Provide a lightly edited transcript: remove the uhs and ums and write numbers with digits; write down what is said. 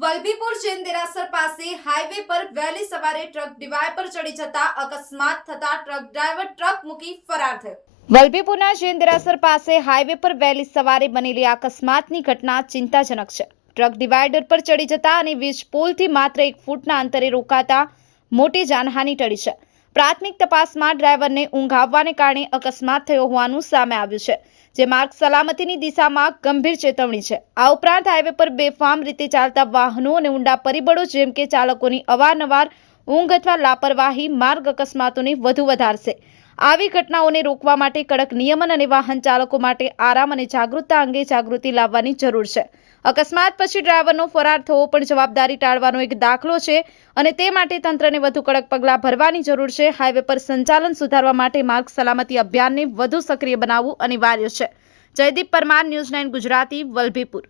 વલભીપુર જૈન દેરાસર પાસે હાઈવે પર વહેલી સવારે ટ્રક ડિવાઈડર પર ચડી જતા અકસ્માત થતા ટ્રક ડ્રાઈવર ટ્રક મૂકી ફરાર થયો। વલભીપુરના જૈન દેરાસર પાસે હાઈવે પર વહેલી સવારે બનેલી અકસ્માતની ઘટના ચિંતાજનક છે। ટ્રક ડિવાઈડર પર ચડી જતા અને વીજ પોલથી માત્ર 1 ફૂટના અંતરે રોકાતા મોટી જાનહાનિ ટળી છે। પ્રાથમિક તપાસમાં ડ્રાઈવરને ઊંઘ આવવાને કારણે અકસ્માત થયો હોવાનું સામે આવ્યું છે, જે માર્ગ સલામતીની દિશામાં ગંભીર ચેતવણી છે। આ ઉપરાંત હાઈવે પર બેફામ રીતે ચાલતા વાહનો અને ઊંડા પરિબળો જેમ કે ચાલકોની અવારનવાર ઊંઘ અથવા લાપરવાહી માર્ગ અકસ્માતોને વધુ વધારશે। આવી ઘટનાઓને રોકવા માટે કડક નિયમન અને વાહન ચાલકો માટે આરામ અને જાગૃતતા અંગે જાગૃતિ લાવવાની જરૂર છે। અકસ્માત પછી ડ્રાઈવરનો ફરાર થવો પણ જવાબદારી ટાળવાનો એક દાખલો છે અને તે માટે તંત્રને વધુ કડક પગલાં ભરવાની જરૂર છે। હાઈવે પર સંચાલન સુધારવા માટે માર્ગ સલામતી અભિયાનને વધુ સક્રિય બનાવવું અનિવાર્ય છે। જયદીપ પરમાર, ન્યૂઝ 9 ગુજરાતી, વલભીપુર।